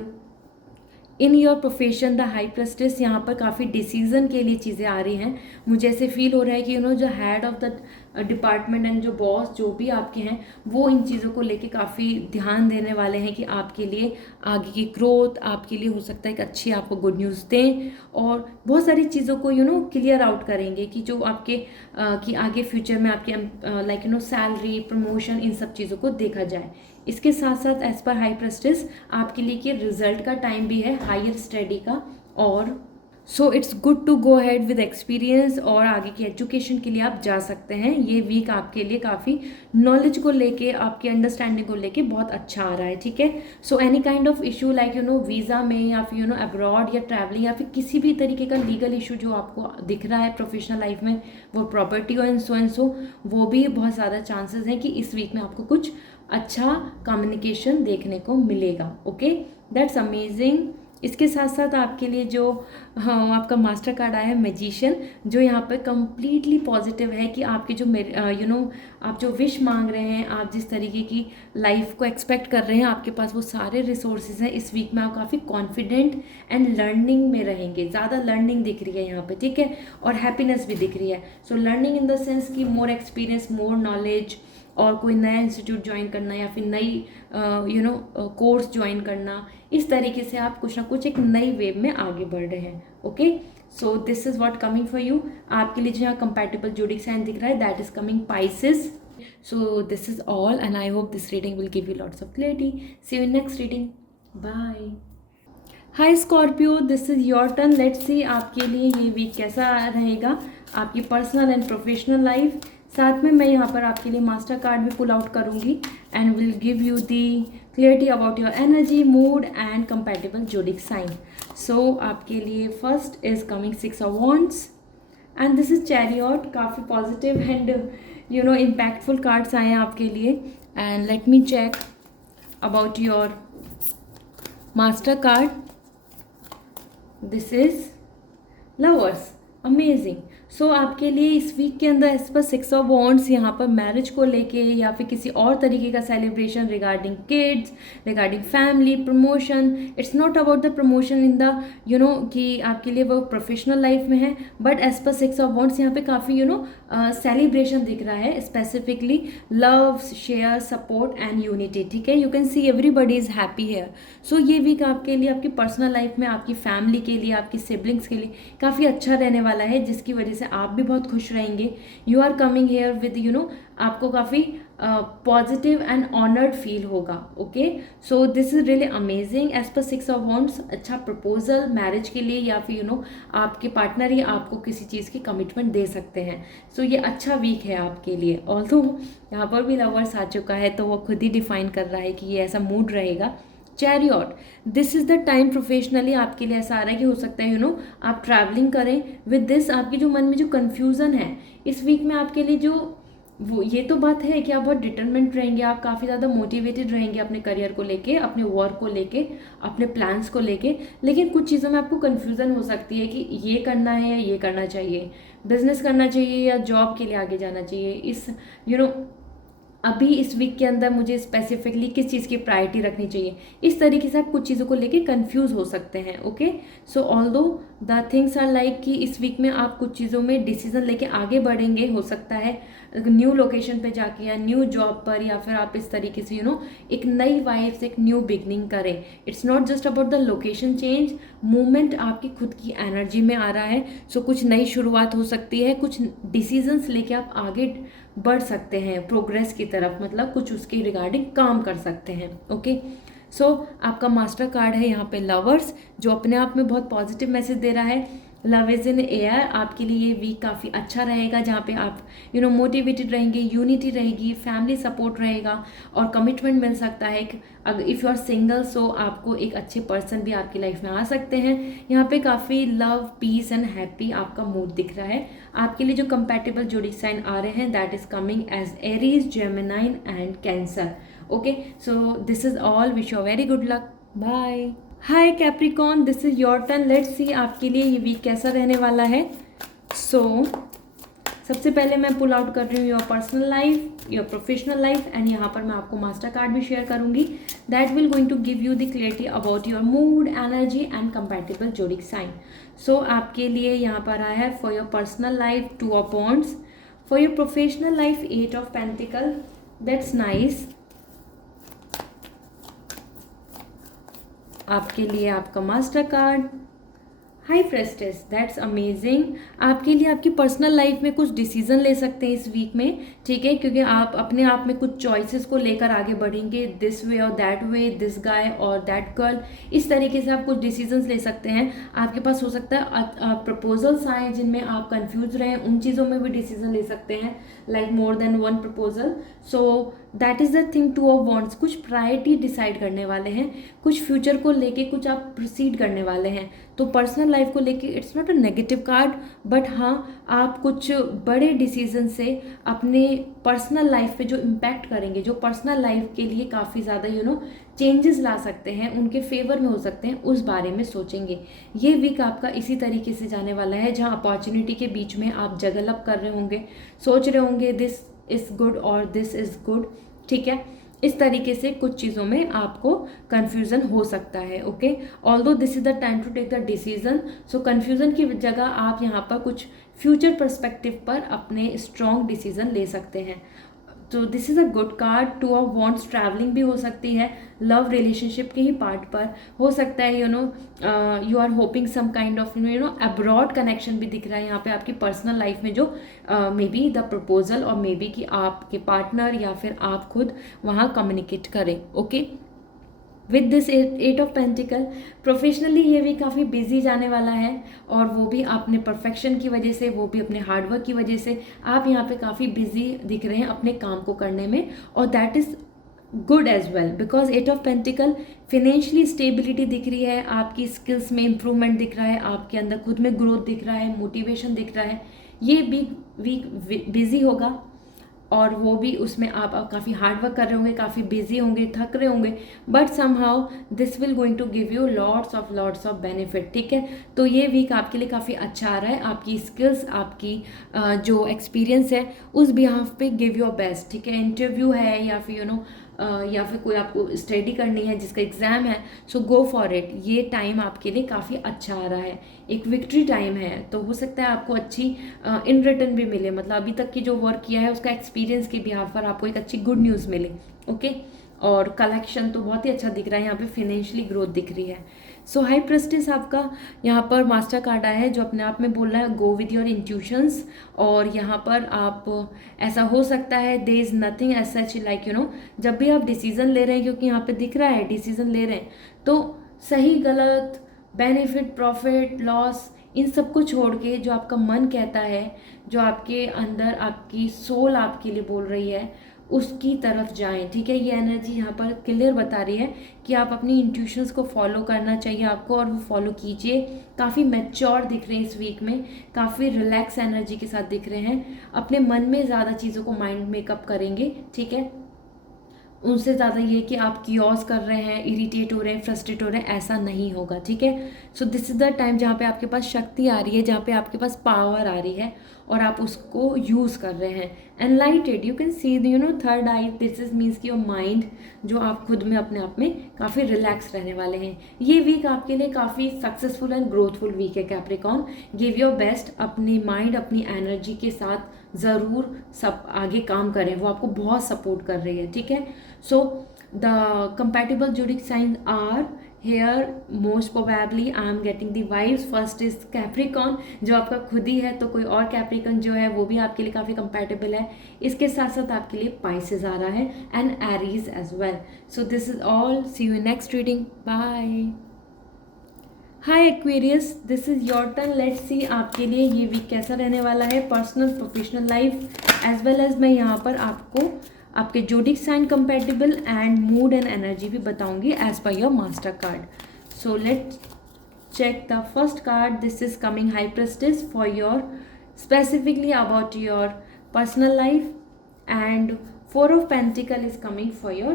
in your profession the high priestess, यहाँ पर काफ़ी डिसीजन के लिए चीज़ें आ रही हैं। मुझे ऐसे फील हो रहा है कि जो head of the department and जो बॉस जो भी आपके हैं वो इन चीज़ों को लेके काफ़ी ध्यान देने वाले हैं कि आपके लिए आगे की ग्रोथ, आपके लिए हो सकता है कि अच्छी आपको गुड न्यूज़ दें, और बहुत सारी चीज़ों को क्लियर आउट करेंगे कि जो आपके कि आगे फ्यूचर में आपके सैलरी, प्रमोशन, इन सब चीज़ों को देखा जाए। इसके साथ साथ एज पर हाई प्रेस्टिस आपके लिए कि रिजल्ट का टाइम भी है, हायर स्टडी का, और so it's good to go ahead with experience, और आगे की एजुकेशन के लिए आप जा सकते हैं। ये वीक आपके लिए काफ़ी नॉलेज को लेके, आपकी अंडरस्टैंडिंग को लेके बहुत अच्छा आ रहा है, ठीक है। So any kind of issue like visa में, या फिर अब्रॉड या ट्रैवलिंग, या फिर किसी भी तरीके का लीगल इशू जो आपको दिख रहा है प्रोफेशनल लाइफ में, वो प्रॉपर्टी और एंड सो वो भी बहुत ज़्यादा चांसेस हैं कि इस वीक में आपको कुछ अच्छा कम्युनिकेशन देखने को मिलेगा। Okay, that's amazing. इसके साथ साथ आपके लिए जो हाँ आपका मास्टर कार्ड आया है मैजिशियन, जो यहाँ पर कम्प्लीटली पॉजिटिव है कि आपके जो आप जो विश मांग रहे हैं, आप जिस तरीके की लाइफ को एक्सपेक्ट कर रहे हैं, आपके पास वो सारे रिसोर्सेज हैं। इस वीक में आप काफ़ी कॉन्फिडेंट एंड लर्निंग में रहेंगे, ज़्यादा लर्निंग दिख रही है यहाँ पे, ठीक है, और हैप्पीनेस भी दिख रही है। So learning in the sense कि मोर एक्सपीरियंस, मोर नॉलेज, और कोई नया इंस्टीट्यूट ज्वाइन करना या फिर नई कोर्स ज्वाइन करना, इस तरीके से आप कुछ ना कुछ एक नई वेव में आगे बढ़ रहे हैं। Okay, so this is what coming for you. आपके लिए जो यहाँ कंपैटिबल जोडिक साइन दिख रहा है, that is coming Pisces. So this is all, and I hope this reading will give you lots of clarity. See you in next reading. Bye. Hi Scorpio, this is your turn. Let's see आपके लिए ये week कैसा रहेगा, आपकी personal and professional life. साथ में मैं यहाँ पर आपके लिए मास्टर कार्ड भी पुल आउट करूँगी and will give you the clarity about your energy, mood and compatible zodiac sign. So आपके लिए first is coming 6 of wands and this is chariot. काफ़ी पॉजिटिव एंड इम्पैक्टफुल कार्ड्स आए हैं आपके लिए। And let me check about your master card. This is lovers, amazing. So आपके लिए इस वीक के अंदर इस पर 6 ऑफ वॉन्ड्स यहाँ पर मैरिज को लेके या फिर किसी और तरीके का celebration regarding kids, regarding family, promotion. It's not about the promotion in the कि आपके लिए वो प्रोफेशनल लाइफ में है, but as per 6 of wands यहाँ पे काफ़ी सेलिब्रेशन दिख रहा है, specifically love, share, support and unity, ठीक है। You can see everybody is happy here. So ये वीक आपके लिए आपकी पर्सनल लाइफ में, आपकी फैमिली के लिए, आपकी सिबलिंग्स के लिए काफ़ी अच्छा रहने वाला है, जिसकी वजह से आप भी बहुत खुश रहेंगे। You are coming here with आपको काफ़ी पॉजिटिव एंड ऑनर्ड फील होगा। Okay, so this is really amazing. As per 6 of wands, अच्छा प्रपोजल मैरिज के लिए या फिर आपके पार्टनर ही आपको किसी चीज़ की कमिटमेंट दे सकते हैं। सो ये अच्छा वीक है आपके लिए। ऑल्दो यहाँ पर भी लवर्स आ चुका है, तो वो खुद ही डिफाइन कर रहा है कि ये ऐसा मूड रहेगा। Chariot, this is the time professionally आपके लिए ऐसा आ रहा है कि हो सकता है आप ट्रैवलिंग करें। विद दिस आपके जो मन में जो कन्फ्यूज़न है इस वीक में आपके लिए, जो वो ये तो बात है कि आप बहुत डिटरमेंट रहेंगे, आप काफ़ी ज़्यादा मोटिवेटेड रहेंगे अपने करियर को लेके, अपने वर्क को लेके, अपने प्लान्स को लेके। लेकिन कुछ चीज़ों में आपको कन्फ्यूज़न हो सकती है कि ये करना है या ये करना चाहिए, बिजनेस करना चाहिए या जॉब के लिए आगे जाना चाहिए। इस अभी इस वीक के अंदर मुझे स्पेसिफिकली किस चीज़ की प्रायोरिटी रखनी चाहिए, इस तरीके से आप कुछ चीज़ों को लेके कंफ्यूज हो सकते हैं। Okay, so although the things are like कि इस वीक में आप कुछ चीज़ों में डिसीजन लेके आगे बढ़ेंगे। हो सकता है न्यू लोकेशन पे जाके या न्यू जॉब पर, या फिर आप इस तरीके से एक नई वाइफ से एक न्यू बिगनिंग करें। It's not just about the location change, movement आपकी खुद की एनर्जी में आ रहा है। सो कुछ नई शुरुआत हो सकती है, कुछ डिसीजंस लेके आप आगे बढ़ सकते हैं प्रोग्रेस की तरफ, मतलब कुछ उसके रिगार्डिंग काम कर सकते हैं। ओके, सो आपका मास्टर कार्ड है यहाँ पे लवर्स, जो अपने आप में बहुत पॉजिटिव मैसेज दे रहा है। लव इज इन एयर, आपके लिए ये वीक काफ़ी अच्छा रहेगा, जहाँ पे आप मोटिवेटेड रहेंगे, यूनिटी रहेगी, फैमिली सपोर्ट रहेगा और कमिटमेंट मिल सकता है। अगर इफ़ यू आर सिंगल, सो आपको एक अच्छे पर्सन भी आपकी लाइफ में आ सकते हैं। यहाँ पे काफ़ी लव, पीस एंड हैप्पी आपका मूड दिख रहा है। आपके लिए जो कंपैटिबल जोडिक साइन आ रहे हैं, that is coming as Aries, Gemini and Cancer. Okay, so this is all, wish you very good luck, bye. Hi Capricorn, this is your turn. Let's see आपके लिए ये वीक कैसा रहने वाला है। सो सबसे पहले मैं पुल आउट कर रही हूँ your personal life, your professional life, and यहाँ पर मैं आपको मास्टर कार्ड भी शेयर करूँगी, that will going to give you the clarity about your mood, energy and compatible zodiac sign. So आपके लिए यहाँ पर आया है for your personal life 2 of wands, for your professional life 8 of pentacle, that's nice. आपके लिए आपका master card high priestess, that's amazing. आपके लिए आपकी पर्सनल लाइफ में कुछ डिसीजन ले सकते हैं इस वीक में, ठीक है, क्योंकि आप अपने आप में कुछ चॉइसेस को लेकर आगे बढ़ेंगे। दिस वे और दैट वे, दिस गाय और दैट गर्ल, इस तरीके से आप कुछ डिसीजंस ले सकते हैं। आपके पास हो सकता है प्रपोजल्स आए जिनमें आप कंफ्यूज रहें, उन चीज़ों में भी डिसीजन ले सकते हैं, like more than one proposal. So that is the thing, 2 of wands, कुछ प्रायोरिटी डिसाइड करने वाले हैं, कुछ फ्यूचर को लेके कुछ आप प्रोसीड करने वाले हैं। तो पर्सनल लाइफ को लेके it's not a negative card, but हाँ आप कुछ बड़े डिसीजन से अपने पर्सनल लाइफ पे जो इम्पैक्ट करेंगे, जो पर्सनल लाइफ के लिए काफ़ी ज़्यादा चेंजेस ला सकते हैं, उनके फेवर में हो सकते हैं, उस बारे में सोचेंगे। ये वीक आपका इसी तरीके से जाने वाला है जहाँ अपॉर्चुनिटी के बीच में आप जगल अप कर रहे होंगे, सोच रहे होंगे दिस इज़ गुड और दिस इज़ गुड, ठीक है। इस तरीके से कुछ चीज़ों में आपको कन्फ्यूज़न हो सकता है, okay. Although this is the time to take the decision, so confusion की जगह आप यहाँ पर कुछ फ्यूचर पर्सपेक्टिव पर अपने स्ट्रॉन्ग डिसीजन ले सकते हैं। तो this is a good card. Two of wants travelling भी हो सकती है, लव रिलेशनशिप के ही पार्ट पर हो सकता है, you are hoping some kind of abroad connection भी दिख रहा है यहाँ पे आपकी पर्सनल लाइफ में, जो मे बी द प्रपोजल और मे बी कि आपके पार्टनर या फिर आप खुद वहाँ कम्युनिकेट करें, okay. With this 8 of pentacle, professionally ये भी काफ़ी बिजी जाने वाला है, और वो भी अपने परफेक्शन की वजह से, वो भी अपने हार्डवर्क की वजह से आप यहाँ पे काफ़ी बिजी दिख रहे हैं अपने काम को करने में, और that is good as well, because 8 of pentacle financially stability दिख रही है, आपकी स्किल्स में इम्प्रूवमेंट दिख रहा है, आपके अंदर खुद में ग्रोथ दिख रहा है, मोटिवेशन दिख रहा है। ये वीक बिजी होगा, और वो भी उसमें आप काफ़ी हार्ड वर्क कर रहे होंगे, काफ़ी बिजी होंगे, थक रहे होंगे, but somehow this will going to give you lots of benefit, ठीक है। तो ये वीक आपके लिए काफ़ी अच्छा आ रहा है, आपकी स्किल्स, आपकी जो एक्सपीरियंस है उस बिहाफ पे गिव योर बेस्ट, ठीक है। इंटरव्यू है या फिर या फिर कोई आपको स्टडी करनी है जिसका एग्ज़ाम है, सो गो फॉर इट। ये टाइम आपके लिए काफ़ी अच्छा आ रहा है, एक विक्ट्री टाइम है, तो हो सकता है आपको अच्छी इन रिटर्न भी मिले, मतलब अभी तक की जो वर्क किया है उसका एक्सपीरियंस के बिहाफ पर आपको एक अच्छी गुड न्यूज़ मिले, ओके। और कलेक्शन तो बहुत ही अच्छा दिख रहा है, यहाँ पे फाइनेंशियली ग्रोथ दिख रही है। सो हाई प्रेस्टिस आपका यहाँ पर मास्टर कार्ड आया है जो अपने आप में बोल रहा है गो विद योर इंट्यूशंस, और यहाँ पर आप ऐसा हो सकता है there is nothing as such, like जब भी आप डिसीजन ले रहे हैं, क्योंकि यहाँ पे दिख रहा है डिसीजन ले रहे हैं, तो सही गलत, बेनिफिट प्रॉफिट लॉस, इन सब को छोड़ के जो आपका मन कहता है, जो आपके अंदर आपकी सोल आपके लिए बोल रही है, उसकी तरफ जाएं, ठीक है। ये एनर्जी यहाँ पर क्लियर बता रही है कि आप अपनी इंट्यूशंस को फॉलो करना चाहिए आपको, और वो फॉलो कीजिए। काफ़ी मैच्योर दिख रहे हैं इस वीक में, काफ़ी रिलैक्स एनर्जी के साथ दिख रहे हैं, अपने मन में ज़्यादा चीज़ों को माइंड मेकअप करेंगे, ठीक है। उनसे ज़्यादा ये कि आप कियोस कर रहे हैं, इरिटेट हो रहे हैं, फ्रस्ट्रेट हो रहे हैं, ऐसा नहीं होगा, ठीक है। So this is the time जहाँ पे आपके पास शक्ति आ रही है, जहाँ पे आपके पास पावर आ रही है, और आप उसको यूज़ कर रहे हैं। एनलाइटेड, you can C third I, this is means की योर माइंड, जो आप खुद में अपने आप में काफ़ी रिलैक्स रहने वाले हैं। ये वीक आपके लिए काफ़ी सक्सेसफुल एंड ग्रोथफुल वीक है कैप्रिकॉर्न। गिव योर बेस्ट, अपनी माइंड, अपनी एनर्जी के साथ ज़रूर सब आगे काम करें, वो आपको बहुत सपोर्ट कर रही है, ठीक है। So the compatible zodiac sign are here, most probably I am getting the vibes. First is Capricorn, जो आपका खुद ही है, तो कोई और कैप्रिकॉर्न जो है वो भी आपके लिए काफ़ी कंपैटिबल है। इसके साथ साथ आपके लिए पाइसेस आ रहा है and Aries as well. So this is all, see you in next reading, bye. Hi Aquarius, this is your turn. Let's see आपके लिए ये वीक कैसा रहने वाला है, personal professional life as well as मैं यहाँ पर आपको आपके zodiac sign compatible and mood and energy भी बताऊंगी as per your master card. So let's check the first card. This is coming high priestess for your specifically about your personal life, and four of pentacle is coming for your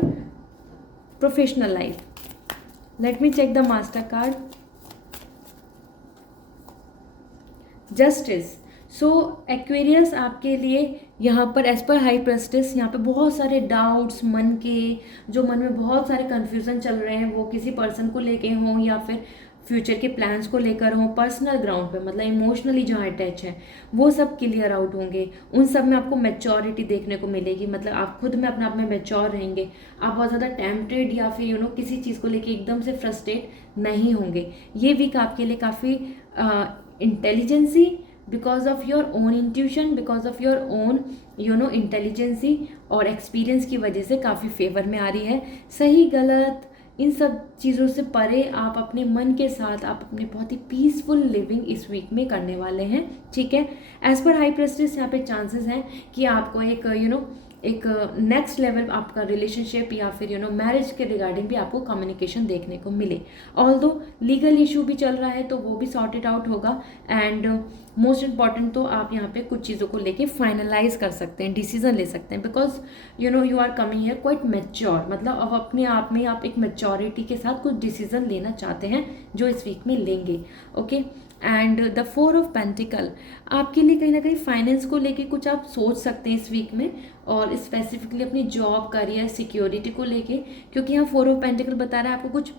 professional life. Let me check the master card. Justice. So Aquarius आपके लिए यहाँ पर as पर high priestess, यहाँ पे बहुत सारे doubts मन के, जो मन में बहुत सारे कन्फ्यूज़न चल रहे हैं, वो किसी पर्सन को लेके हों या फिर फ्यूचर के प्लान्स को लेकर हों, पर्सनल ग्राउंड पे, मतलब इमोशनली जो अटैच है, वो सब क्लियर आउट होंगे। उन सब में आपको मैच्योरिटी देखने को मिलेगी, मतलब आप खुद में अपने आप में मैच्योर रहेंगे। आप बहुत ज़्यादा टेम्पटेड या फिर किसी चीज़ को लेके एकदम से फ्रस्ट्रेट नहीं होंगे। ये वीक आपके लिए काफ़ी intelligence, because of your own intuition, because of your own intelligence और एक्सपीरियंस की वजह से काफ़ी फेवर में आ रही है। सही गलत इन सब चीज़ों से परे आप अपने मन के साथ आप अपने बहुत ही पीसफुल लिविंग इस वीक में करने वाले हैं, ठीक है। एज पर हाई प्रेस्टिस यहाँ पे चांसेस हैं कि आपको एक एक नेक्स्ट लेवल आपका रिलेशनशिप या फिर मैरिज के रिगार्डिंग भी आपको कम्युनिकेशन देखने को मिले। ऑल्दो लीगल इशू भी चल रहा है तो वो भी सॉर्टेड आउट होगा। एंड मोस्ट इम्पॉर्टेंट तो आप यहाँ पे कुछ चीज़ों को लेके फाइनलाइज कर सकते हैं, डिसीजन ले सकते हैं, because you are coming here quite mature, मतलब अब अपने आप में आप एक मैच्योरिटी के साथ कुछ डिसीजन लेना चाहते हैं जो इस वीक में लेंगे। Okay. And the 4 of pentacle आपके लिए कहीं ना कहीं फाइनेंस को लेके कुछ आप सोच सकते हैं इस वीक में, और स्पेसिफिकली अपनी जॉब, करियर, सिक्योरिटी को लेके, क्योंकि यहाँ 4 ऑफ पेंटिकल बता रहा है आपको कुछ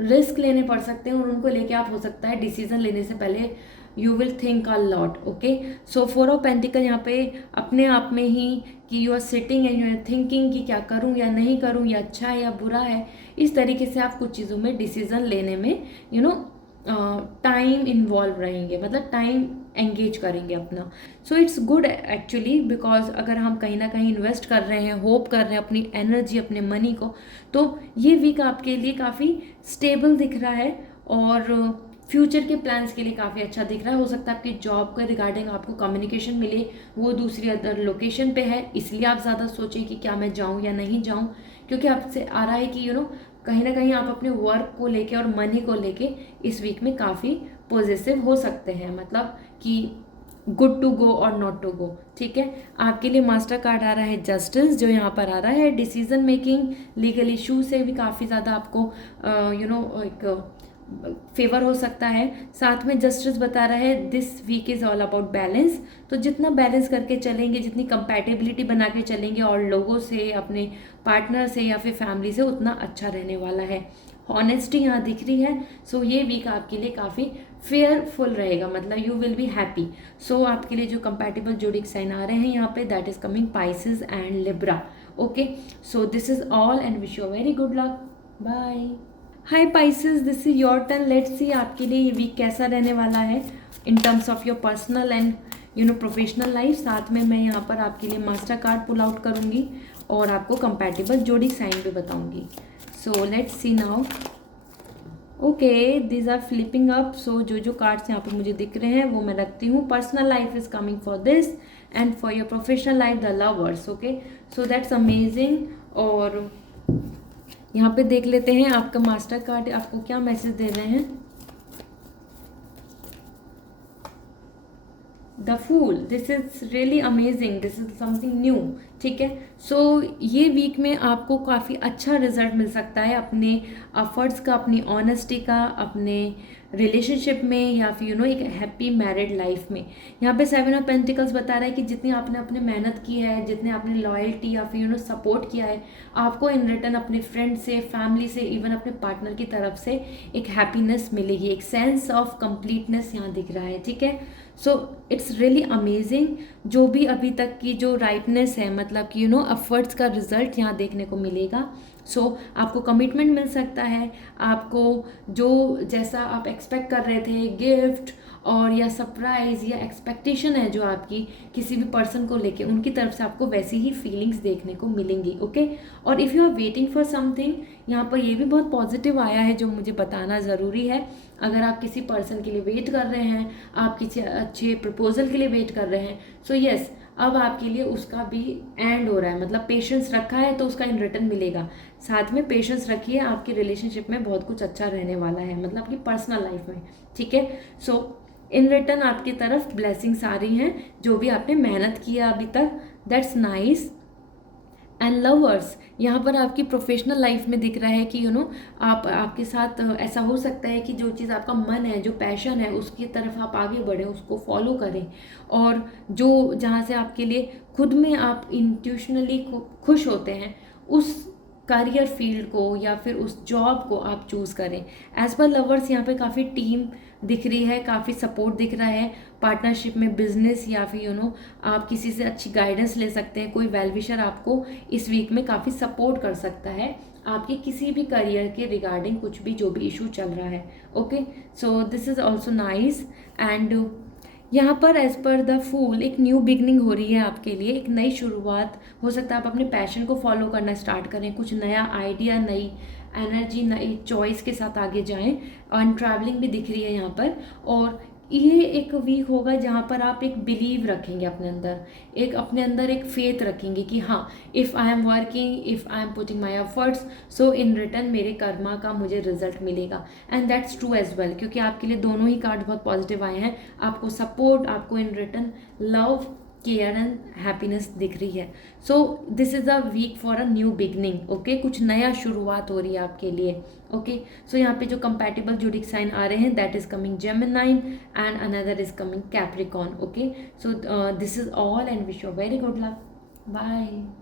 रिस्क लेने पड़ सकते हैं और उनको लेके आप हो सकता है डिसीजन लेने से पहले you will think a lot. Okay. So 4 of pentacle यहाँ पे अपने आप में ही कि you are sitting and you are thinking कि क्या करूँ या नहीं करूँ, या अच्छा है या बुरा है, इस तरीके से आप कुछ चीज़ों में डिसीजन लेने में टाइम इन्वॉल्व रहेंगे, मतलब टाइम एंगेज करेंगे अपना। सो इट्स गुड एक्चुअली, बिकॉज अगर हम कहीं ना कहीं इन्वेस्ट कर रहे हैं, होप कर रहे हैं अपनी एनर्जी, अपने मनी को, तो ये वीक आपके लिए काफ़ी स्टेबल दिख रहा है और फ्यूचर के प्लान्स के लिए काफ़ी अच्छा दिख रहा है। हो सकता है आपकी जॉब के रिगार्डिंग आपको कम्युनिकेशन मिले, वो दूसरी अदर लोकेशन पे है, इसलिए आप ज़्यादा सोचें कि क्या मैं जाऊँ या नहीं जाऊँ, क्योंकि आपसे आ रहा है कि कहीं ना कहीं आप अपने वर्क को लेके और मनी को लेके इस वीक में काफ़ी पॉजिटिव हो सकते हैं, मतलब कि गुड टू गो और नॉट टू गो। ठीक है। आपके लिए मास्टर कार्ड आ रहा है जस्टिस, जो यहाँ पर आ रहा है डिसीजन मेकिंग, लीगल इशू से भी काफ़ी ज़्यादा आपको एक फेवर हो सकता है। साथ में जस्टिस बता रहा है this week is all about balance, तो जितना बैलेंस करके चलेंगे, जितनी कंपैटिबिलिटी बना के चलेंगे और लोगों से, अपने पार्टनर से या फिर फैमिली से, उतना अच्छा रहने वाला है। ऑनेस्टी यहाँ दिख रही है। सो ये वीक आपके लिए काफ़ी फेयरफुल रहेगा, मतलब यू विल बी हैप्पी। सो आपके लिए जो कंपैटिबल जोडिक साइन आ रहे हैं यहाँ पे, that is coming Pisces and Libra. Okay. So this is all and wish you very good luck. Bye. Hi Pisces, this is your turn. Let's see आपके लिए ये वीक कैसा रहने वाला है in terms of your personal and professional life. साथ में मैं यहाँ पर आपके लिए मास्टर कार्ड पुल आउट करूँगी और आपको कंपैटिबल जोड़ी साइन भी बताऊँगी। So let's see now. Okay, these are flipping up. So जो कार्ड्स यहाँ पे मुझे दिख रहे हैं वो मैं रखती हूँ। Personal life is coming for this and for your professional life the lovers. Okay, so that's amazing. और यहाँ पे देख लेते हैं आपका मास्टर कार्ड आपको क्या मैसेज दे रहे हैं। The fool, this is really amazing, this is something new. ठीक है। सो ये वीक में आपको काफ़ी अच्छा रिजल्ट मिल सकता है अपने एफर्ट्स का, अपनी ऑनेस्टी का, अपने रिलेशनशिप में, या फिर एक हैप्पी मैरिड लाइफ में। यहाँ पे 7 ऑफ पेंटिकल्स बता रहा है कि जितनी आपने अपने मेहनत की है, जितने आपने लॉयल्टी या फिर सपोर्ट किया है, आपको इन रिटर्न अपने फ्रेंड से, फैमिली से, इवन अपने पार्टनर की तरफ से एक हैप्पीनेस मिलेगी, एक सेंस ऑफ कंप्लीटनेस यहाँ दिख रहा है। ठीक है। So it's really amazing. जो भी अभी तक की जो राइटनेस है, मतलब कि एफर्ट्स का रिजल्ट यहाँ देखने को मिलेगा। सो आपको कमिटमेंट मिल सकता है, आपको जो जैसा आप एक्सपेक्ट कर रहे थे, गिफ्ट और या सरप्राइज या एक्सपेक्टेशन है जो आपकी किसी भी पर्सन को लेके, उनकी तरफ से आपको वैसी ही फीलिंग्स देखने को मिलेंगी। ओके। और if you are waiting for something, यहाँ पर ये भी बहुत पॉजिटिव आया है जो मुझे बताना ज़रूरी है। अगर आप किसी पर्सन के लिए वेट कर रहे हैं, आप किसी अच्छे प्रपोजल के लिए वेट कर रहे हैं, सो यस, अब आपके लिए उसका भी एंड हो रहा है, मतलब पेशेंस रखा है तो उसका इन रिटर्न मिलेगा। साथ में पेशेंस रखिए, आपकी रिलेशनशिप में बहुत कुछ अच्छा रहने वाला है, मतलब आपकी पर्सनल लाइफ में। ठीक है। सो इन रिटर्न आपकी तरफ ब्लेसिंग्स आ रही हैं, जो भी आपने मेहनत किया अभी तक, दैट्स नाइस। एंड लवर्स, यहाँ पर आपकी प्रोफेशनल लाइफ में दिख रहा है कि आपके साथ ऐसा हो सकता है कि जो चीज़ आपका मन है, जो पैशन है, उसकी तरफ आप आगे बढ़ें, उसको फॉलो करें, और जो जहाँ से आपके लिए खुद में आप इंट्यूशनली खुश होते हैं, उस करियर फील्ड को या फिर उस जॉब को आप चूज़ करें। एज पर लवर्स यहाँ पे काफ़ी टीम दिख रही है, काफ़ी सपोर्ट दिख रहा है पार्टनरशिप में, बिजनेस, या फिर आप किसी से अच्छी गाइडेंस ले सकते हैं। कोई वेलविशर आपको इस वीक में काफ़ी सपोर्ट कर सकता है आपके किसी भी करियर के रिगार्डिंग, कुछ भी जो भी इशू चल रहा है। Okay. So this is also nice. And यहाँ पर एज पर द फूल एक न्यू बिगनिंग हो रही है आपके लिए, एक नई शुरुआत। हो सकता है आप अपने पैशन को फॉलो करना स्टार्ट करें, कुछ नया आइडिया, नई एनर्जी, नई चॉइस के साथ आगे जाएं। और ट्रैवलिंग भी दिख रही है यहाँ पर, और ये एक वीक होगा जहाँ पर आप एक बिलीव रखेंगे अपने अंदर, एक अपने अंदर एक फेथ रखेंगे कि हाँ, if I am working, if I am putting my efforts, so in return मेरे कर्मा का मुझे रिजल्ट मिलेगा। And that's true as well, क्योंकि आपके लिए दोनों ही कार्ड बहुत पॉजिटिव आए हैं। आपको सपोर्ट, आपको in return love, care and happiness दिख रही है। So this is a week for a new beginning. Okay, कुछ नया शुरुआत हो रही है आपके लिए। ओके, सो यहाँ पे जो कंपैटिबल जोडिक साइन आ रहे हैं, that is coming Gemini and another is coming Capricorn. Okay, so this is all and wish you very good luck. Bye.